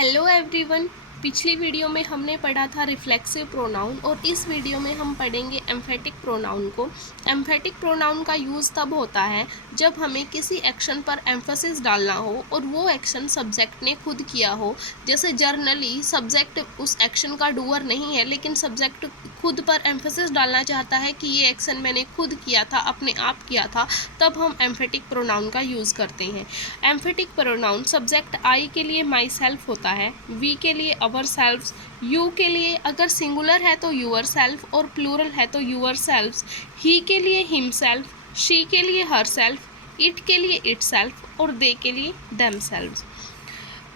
Hello everyone. पिछली video में हमने पढ़ा था रिफ्लेक्सिव प्रोनाउन और इस वीडियो में हम पढ़ेंगे एम्फेटिक प्रोनाउन को। एम्फेटिक प्रोनाउन का यूज़ तब होता है जब हमें किसी एक्शन पर एम्फेसिस डालना हो और वो एक्शन सब्जेक्ट ने खुद किया हो। जैसे जर्नली सब्जेक्ट उस एक्शन का डूअर नहीं है, लेकिन सब्जेक्ट खुद पर एम्फेसिस डालना चाहता है कि ये एक्शन मैंने खुद किया था, अपने आप किया था, तब हम एम्फेटिक प्रोनाउन का यूज़ करते हैं। एम्फेटिक प्रोनाउन सब्जेक्ट आई के लिए माई सेल्फ होता है, वी के लिए अवर सेल्व्स, यू के लिए अगर सिंगुलर है तो यूअर सेल्फ और प्लूरल है तो यूअर सेल्व्स, ही के लिए हिम सेल्फ, शी के लिए हर सेल्फ, इट के लिए इट सेल्फ और दे के लिए देम सेल्व्स।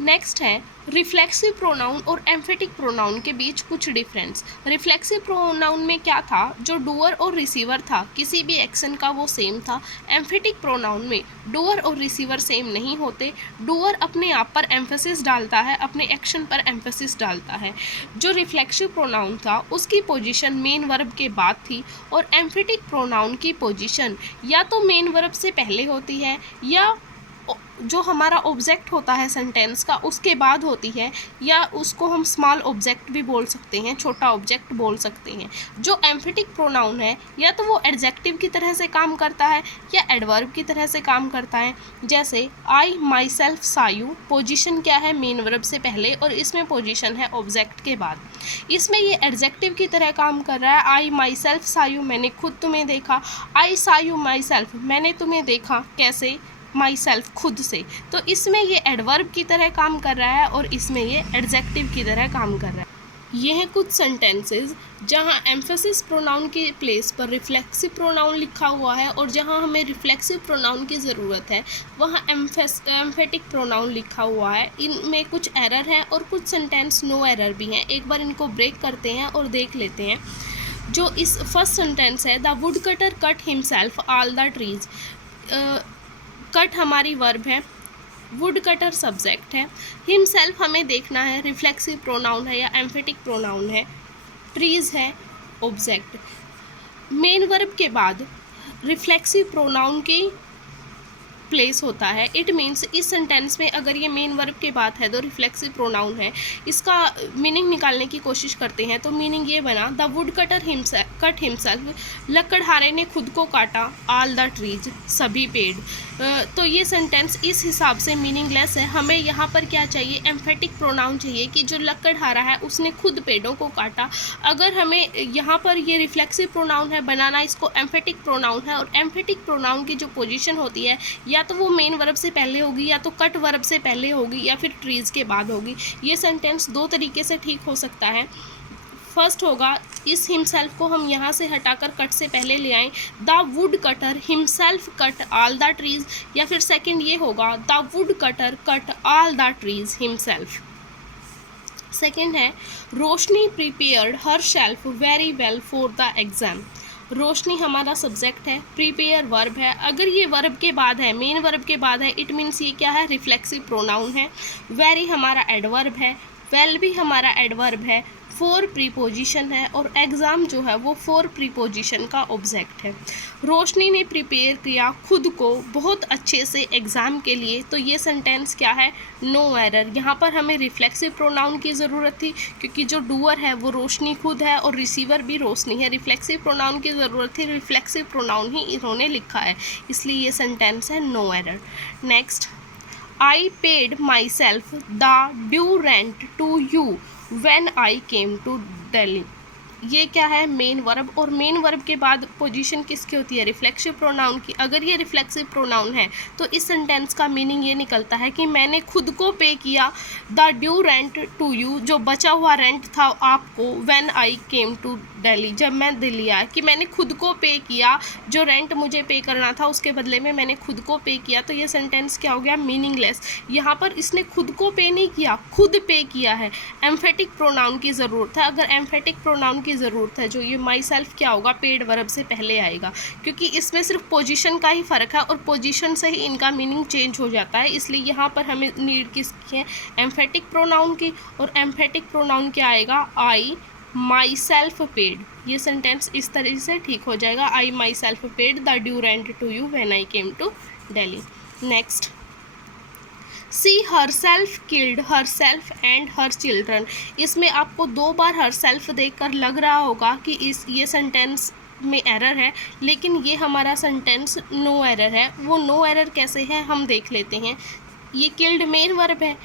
नेक्स्ट है रिफ्लेक्सिव प्रोनाउन और एम्फेटिक प्रोनाउन के बीच कुछ डिफरेंस। रिफ्लेक्सिव प्रोनाउन में क्या था, जो डूअर और रिसीवर था किसी भी एक्शन का वो सेम था। एम्फेटिक प्रोनाउन में डूअर और रिसीवर सेम नहीं होते। डूअर अपने आप पर एम्फेसिस डालता है, अपने एक्शन पर एम्फेसिस डालता है। जो रिफ्लेक्सिव प्रोनाउन था उसकी पोजीशन मेन वर्ब के बाद थी और एम्फेटिक प्रोनाउन की पोजीशन या तो मेन वर्ब से पहले होती है या जो हमारा ऑब्जेक्ट होता है सेंटेंस का उसके बाद होती है, या उसको हम स्मॉल ऑब्जेक्ट भी बोल सकते हैं, छोटा ऑब्जेक्ट बोल सकते हैं। जो एम्फेटिक प्रोनाउन है या तो वो एडजेक्टिव की तरह से काम करता है या एडवर्ब की तरह से काम करता है। जैसे आई माई सेल्फ सा यू, पोजिशन क्या है, मेन वर्ब से पहले और इसमें पोजिशन है ऑब्जेक्ट के बाद। इसमें ये एडजेक्टिव की तरह काम कर रहा है। आई माई सेल्फ सा यू, मैंने खुद तुम्हें देखा। आई सा यू माई सेल्फ, मैंने तुम्हें देखा कैसे, माई सेल्फ खुद से। तो इसमें ये एडवर्ब की तरह काम कर रहा है और इसमें ये एडजेक्टिव की तरह काम कर रहा है। ये हैं कुछ सेंटेंसेस जहाँ एम्फेसिस प्रोनाउन की प्लेस पर रिफ्लेक्सिव प्रोनाउन लिखा हुआ है और जहाँ हमें रिफ्लेक्सिव प्रोनाउन की ज़रूरत है वहाँ एम्फेटिक प्रोनाउन लिखा हुआ है। इनमें कुछ एरर हैं और कुछ सेंटेंस नो एरर भी हैं। एक बार इनको ब्रेक करते हैं और देख लेते हैं। जो इस फर्स्ट सेंटेंस है, the woodcutter cut himself all the trees. Cut हमारी वर्ब है, वुड कटर सब्जेक्ट है, हिमसेल्फ हमें देखना है रिफ्लेक्सिव प्रोनाउन है या एम्फेटिक प्रोनाउन है, ट्रीज है ऑब्जेक्ट। मेन वर्ब के बाद रिफ्लेक्सिव प्रोनाउन की प्लेस होता है। इट मीन्स इस सेंटेंस में अगर ये मेन वर्ब के बाद है तो रिफ्लेक्सिव प्रोनाउन है। इसका मीनिंग निकालने की कोशिश करते हैं तो मीनिंग ये बना, the woodcutter cut himself, लकड़हारे ने खुद को काटा, ऑल द ट्रीज, सभी पेड़। तो ये सेंटेंस इस हिसाब से मीनिंगलेस है। हमें यहाँ पर क्या चाहिए, एम्फेटिक प्रोनाउन चाहिए कि जो लकड़हारा है उसने खुद पेड़ों को काटा। अगर हमें यहाँ पर ये रिफ्लेक्सिव प्रोनाउन है, बनाना इसको एम्फेटिक प्रोनाउन है और एम्फेटिक प्रोनाउन की जो पोजीशन होती है या तो वो मेन वर्ब से पहले होगी या तो कट वर्ब से पहले होगी या फिर ट्रीज के बाद होगी। ये सेंटेंस दो तरीके से ठीक हो सकता है। फर्स्ट होगा, इस हिमसेल्फ को हम यहाँ से हटाकर कट से पहले ले आएँ, the woodcutter himself cut all the trees, या फिर सेकंड ये होगा, the woodcutter cut all the trees himself. Second है, Roshni prepared herself very well for the exam. Roshni हमारा सब्जेक्ट है, प्रिपेयर वर्ब है। अगर ये वर्ब के बाद है, मेन वर्ब के बाद है, इट मीन्स ये क्या है, रिफ्लेक्सिव प्रोनाउन है। वेरी हमारा एडवर्ब है, वेल भी हमारा एडवर्ब है, फोर प्रीपोजिशन है और एग्ज़ाम जो है वो फोर प्रीपोजिशन का ऑब्जेक्ट है। रोशनी ने प्रिपेयर किया खुद को बहुत अच्छे से एग्ज़ाम के लिए। तो ये सेंटेंस क्या है, नो एरर। यहाँ पर हमें रिफ्लेक्सिव प्रोनाउन की ज़रूरत थी क्योंकि जो डूअर है वो रोशनी खुद है और रिसीवर भी रोशनी है। रिफ्लेक्सिव प्रोनाउन की ज़रूरत थी, रिफ्लेक्सिव प्रोनाउन ही इन्होंने लिखा है, इसलिए ये सेंटेंस है no error. Next, I paid myself the due rent to you when I came to Delhi। ये क्या है, मेन वर्ब, और मेन वर्ब के बाद पोजीशन किसकी होती है, रिफ्लेक्सिव प्रोनाउन की। अगर ये रिफ्लेक्सिव प्रोनाउन है तो इस सेंटेंस का मीनिंग ये निकलता है कि मैंने खुद को पे किया, the due rent to you, जो बचा हुआ रेंट था आपको, when I came to Delhi, जब मैं दिल्ली आया, कि मैंने खुद को पे किया, जो रेंट मुझे पे करना था उसके बदले में मैंने खुद को पे किया। तो ये सेंटेंस क्या हो गया, मीनिंगलेस। यहाँ पर इसने खुद को पे नहीं किया, खुद पे किया है। एम्फेटिक प्रोनाउन की ज़रूरत है। अगर एम्फेटिक प्रोनाउन की ज़रूरत है, जो ये माई सेल्फ क्या होगा, पेड वर्ब से पहले आएगा, क्योंकि इसमें सिर्फ पोजीशन का ही फ़र्क है और पोजीशन से ही इनका मीनिंग चेंज हो जाता है। इसलिए यहाँ पर हमें नीड किसकी है, एम्फेटिक प्रोनाउन की। और एम्फेटिक प्रोनाउन क्या आएगा, आई माई सेल्फ पेड। ये सेंटेंस इस तरह से ठीक हो जाएगा, I myself paid the due rent to you when I came to Delhi. Next, she herself killed herself and her children. इसमें आपको 2 बार हर सेल्फ देखकर लग रहा होगा कि ये सेंटेंस में एरर है, लेकिन ये हमारा सेंटेंस नो एरर है। वो नो एरर कैसे है हम देख लेते हैं। ये किल्ड मेन वर्ब है।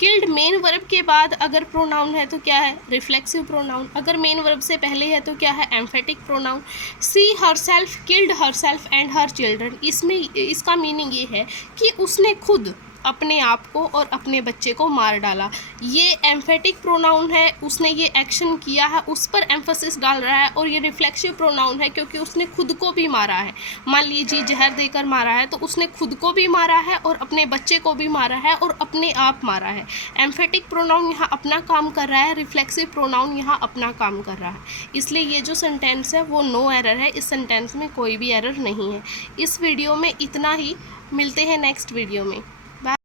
किल्ड मेन वर्ब के बाद अगर प्रोनाउन है तो क्या है? Reflexive pronoun. अगर मेन वर्ब से पहले है तो क्या है? Emphatic pronoun. She herself killed herself and her children, इसमें इसका मीनिंग ये है कि उसने खुद अपने आप को और अपने बच्चे को मार डाला। ये एम्फेटिक प्रोनाउन है, उसने ये एक्शन किया है, उस पर एम्फेसिस डाल रहा है। और ये रिफ्लेक्सिव प्रोनाउन है क्योंकि उसने खुद को भी मारा है। मान लीजिए जहर देकर मारा है तो उसने खुद को भी मारा है और अपने बच्चे को भी मारा है और अपने आप मारा है। एम्फेटिक प्रोनाउन यहाँ अपना काम कर रहा है, रिफ्लेक्सिव प्रोनाउन यहाँ अपना काम कर रहा है। इसलिए ये जो सेंटेंस है वो नो एरर है। इस सेंटेंस में कोई भी एरर नहीं है। इस वीडियो में इतना ही, मिलते हैं नेक्स्ट वीडियो में।